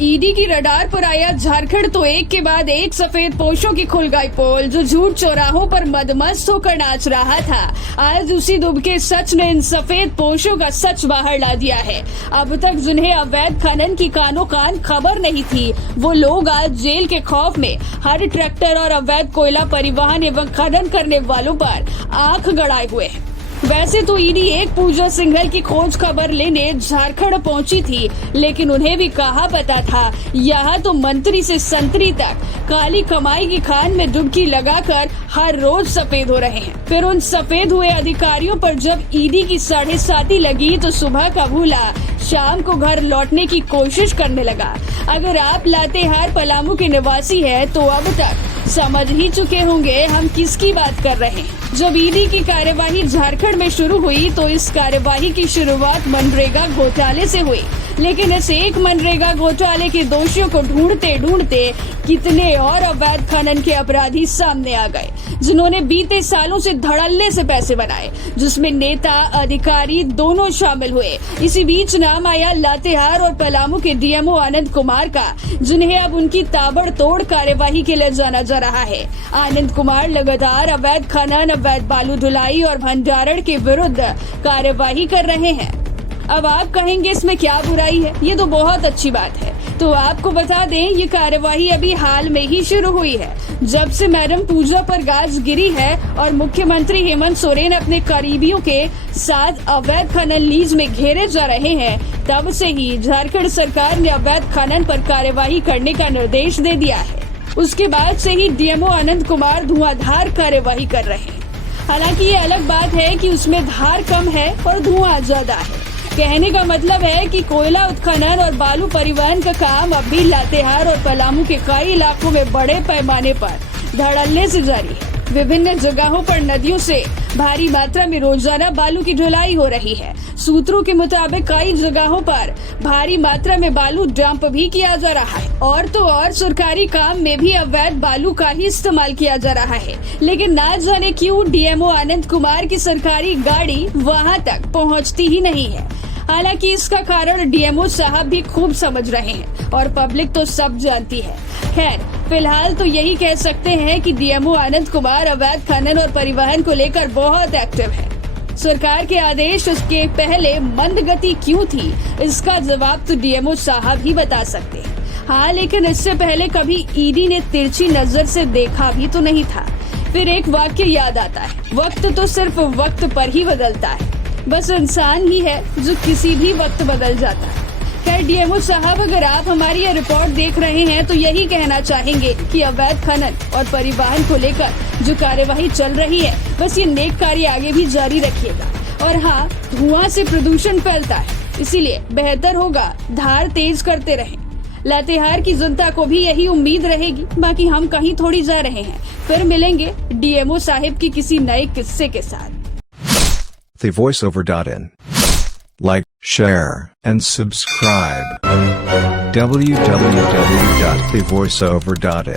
ED की radar पर आया झारखंड तो एक के बाद एक सफेद पोशों की खुल गई पोल। जो झूठ चौराहों पर मदमस्त होकर नाच रहा था, आज उसी दुबके सच ने इन सफेद पोशों का सच बाहर ला दिया है। अब तक जिन्हें अवैध खनन की कानो कान खबर नहीं थी, वो लोग आज जेल के खौफ में हर ट्रैक्टर और अवैध कोयला परिवहन एवं खनन करने वालों पर आंख गड़ाए हुए हैं। वैसे तो ईडी एक पूजा सिंघल की खोज खबर लेने झारखंड पहुंची थी, लेकिन उन्हें भी कहा पता था यहाँ तो मंत्री से संतरी तक काली कमाई की खान में डुबकी लगाकर हर रोज सफेद हो रहे हैं। फिर उन सफेद हुए अधिकारियों पर जब ईडी की 7:30 लगी तो सुबह का भूला शाम को घर लौटने की कोशिश करने लगा। अगर आप लातेहार पलामू के निवासी है तो अब तक समझ ही चुके होंगे हम किसकी बात कर रहे हैं। जब ईडी की कार्यवाही झारखंड में शुरू हुई तो इस कार्यवाही की शुरुआत मनरेगा घोटाले से हुई, लेकिन इस एक मनरेगा घोटाले के दोषियों को ढूंढते ढूंढते कितने और अवैध खनन के अपराधी सामने आ गए, जिन्होंने बीते सालों से धड़ल्ले से पैसे बनाए, जिसमें नेता अधिकारी दोनों शामिल हुए। इसी बीच नाम आया लातेहार और पलामू के डीएमओ आनंद कुमार का, जिन्हें अब उनकी ताबड़तोड़ कार्यवाही के लिए जाना जा रहा है। आनंद कुमार लगातार अवैध खनन, अवैध बालू ढुलाई और भंडारण के विरुद्ध कार्यवाही कर रहे हैं। अब आप कहेंगे इसमें क्या बुराई है, ये तो बहुत अच्छी बात है। तो आपको बता दें, ये कार्यवाही अभी हाल में ही शुरू हुई है। जब से मैडम पूजा पर गाज गिरी है और मुख्यमंत्री हेमंत सोरेन अपने करीबियों के साथ अवैध खनन लीज में घेरे जा रहे हैं, तब से ही झारखंड सरकार ने अवैध खनन पर कार्यवाही करने का निर्देश दे दिया है। उसके बाद से ही डीएमओ आनंद कुमार धुआंधार कार्यवाही कर रहे हैं। हालांकि ये अलग बात है कि उसमें धार कम है और धुआं ज्यादा है। कहने का मतलब है कि कोयला उत्खनन और बालू परिवहन का काम अब भी लातेहार और पलामू के कई इलाकों में बड़े पैमाने पर धड़ल्ले से जारी है। विभिन्न जगहों पर नदियों से भारी मात्रा में रोजाना बालू की ढुलाई हो रही है। सूत्रों के मुताबिक कई जगहों पर भारी मात्रा में बालू डंप भी किया जा रहा है। और तो और सरकारी काम में भी अवैध बालू का ही इस्तेमाल किया जा रहा है, लेकिन ना जाने क्यों डीएमओ आनंद कुमार की सरकारी गाड़ी वहां तक पहुंचती ही नहीं है। हालांकि इसका कारण डीएमओ साहब भी खूब समझ रहे हैं और पब्लिक तो सब जानती है। खैर, फिलहाल तो यही कह सकते हैं कि डीएमओ आनंद कुमार अवैध खनन और परिवहन को लेकर बहुत एक्टिव है। सरकार के आदेश उसके पहले मंद गति क्यों थी, इसका जवाब तो डीएमओ साहब ही बता सकते हैं। हाँ, लेकिन इससे पहले कभी ईडी ने तिरछी नजर से देखा भी तो नहीं था। फिर एक वाक्य याद आता है, वक्त तो सिर्फ वक्त पर ही बदलता है, बस इंसान ही है जो किसी भी वक्त बदल जाता है। खैर डीएमओ साहब, अगर आप हमारी ये रिपोर्ट देख रहे हैं तो यही कहना चाहेंगे कि अवैध खनन और परिवहन को लेकर जो कार्यवाही चल रही है, बस ये नेक कार्य आगे भी जारी रखिएगा। और हाँ, धुआं से प्रदूषण फैलता है, इसीलिए बेहतर होगा धार तेज करते रहें। लातेहार की जनता को भी यही उम्मीद रहेगी। बाकी हम कहीं थोड़ी जा रहे हैं। फिर मिलेंगे डीएमओ साहिब की किसी नए किस्से के साथ। thevoiceover.in. Like, share, and subscribe. www.thevoiceover.in